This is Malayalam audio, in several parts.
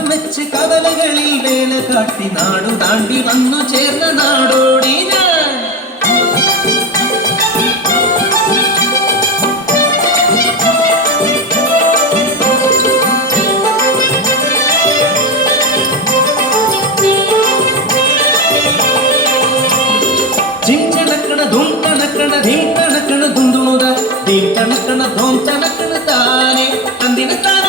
പട്ടം വെച്ച് കവലകളിൽ വേല കാട്ടി നാടു താണ്ടി വന്നു ചേർന്ന നാടോടി ഞാൻ. ധീം കണക്കണ ദുന്തുണുത ധീം കണക്കണ ധോം കണക്കണ താനെ തന്തിന താനെ.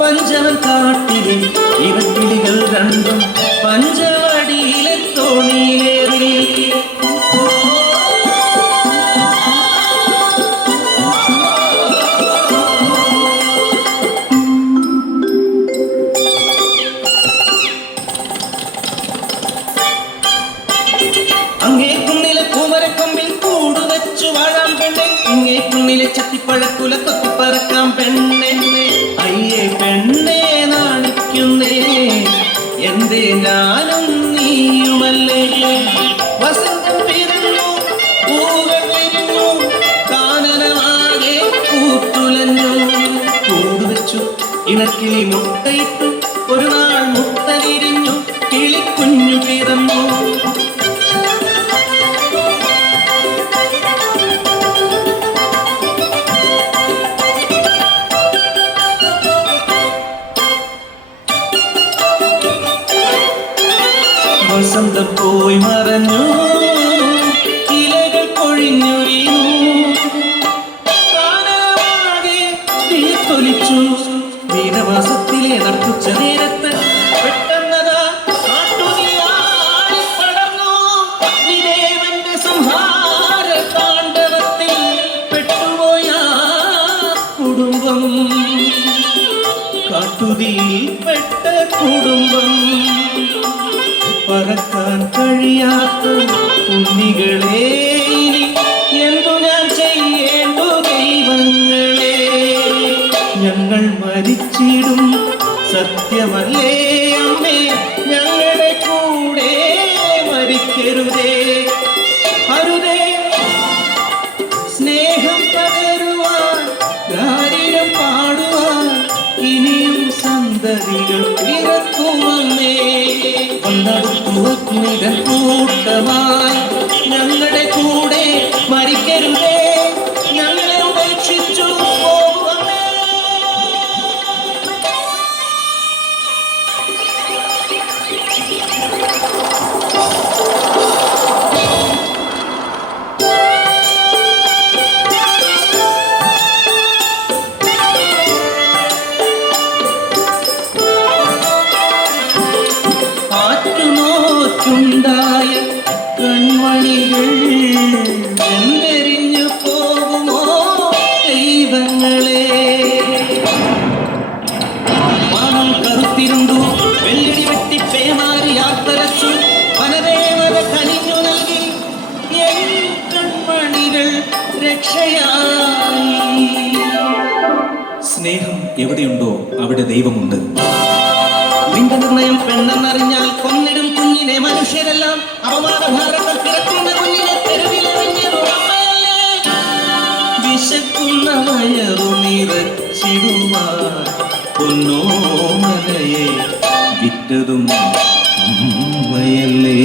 പഞ്ചവൻ കാട്ടിലെ ഇവക്കിളികൾ രണ്ടും പഞ്ചവടിയിലെ തോണിയിലേറി. അങ്ങേ കുന്നിലെ പൂമരക്കൊമ്പിൽ കൂടുവച്ചു വാഴാം പെണ്ണെ, ഇങ്ങേ കുന്നിലെ ചത്തിപ്പഴക്കുല കൊത്തിപ്പറക്കാം പെണ്ണെ. അയ്യേ പെണ്ണെ നാണിക്കുന്നേ എന്തേ ഞാനും നീയുമല്ലേ. വസന്തം പിറന്നു പൂകൾ വിരിഞ്ഞു കാനനമാകെ പൂത്തുലഞ്ഞു. കൂടുവച്ചു ഇണക്കിളി മുട്ടയിട്ടു ഒരു നാൾ മുട്ട വിരിഞ്ഞു കിളിക്കുഞ്ഞു പിറന്നു. വസന്തം പോയി മറഞ്ഞു ഇലകൾ കൊഴിഞ്ഞു വീണു കാനനമാകെ തീർത്തൊലിച്ചു. മീനമാസത്തിലെ നട്ടുച്ച നേരത്ത് പെട്ടെന്നതാ കാട്ടുതീയാളിപ്പടർന്നു. നിദേവന്റെ സംഹാര താണ്ഡവത്തിൽ പെട്ടുപോയ കുടുംബം, കാട്ടുതീയിൽ പെട്ട കുടുംബം. പറക്കാൻ കഴിയാത്ത ഉണ്ണികളെ ഇനി എന്തു ഞാൻ ചെയ്യേണ്ടു ദൈവങ്ങളെ. ഞങ്ങൾ മരിച്ചിടും സത്യമല്ലേ അമ്മേ, ഞങ്ങളുടെ കൂടെ മരിക്കരുതേ. അരുതേ സ്നേഹം പകരുവാൻ ഗാരിരം പാടുവാൻ ഇനിയും സന്തതികൾ പിറക്കുമമ്മേ. വന്നടുത്തുവക്കുമിടൻ കൂട്ടമായി ഞങ്ങളുടെ കൂടെ മരിക്കരുതേ, ഞങ്ങളെ ഉപേക്ഷിച്ചു പോകുമമ്മേ. ായ കൺമണികൾ എന്തെരിഞ്ഞു പോകുമോ ദൈവങ്ങളെ. വാനം കറുത്തിരുണ്ടു വെള്ളി വെട്ടി പേമാരി യാത്രച്ചു വനദേവത കനിഞ്ഞു നൽകി എൻ കൺമണികൾ രക്ഷയായി. സ്നേഹം എവിടെയുണ്ടോ അവിടെ ദൈവമുണ്ട്. നിന്റെ നിർണയം പെണ്ണെന്നറിഞ്ഞാൽ കൊന്നിടും കുഞ്ഞിനെ മനുഷ്യരെല്ലാം. അപമാനഭാരങ്ങൾ കിടക്കുന്ന കുഞ്ഞിനെ തെരുവിലെറിഞ്ഞതു അമ്മയല്ലേ. വിശക്കുന്ന വയറു നിറച്ചിടുവാൻ പൊന്നോമലയെ വിറ്റതും അമ്മയല്ലേ.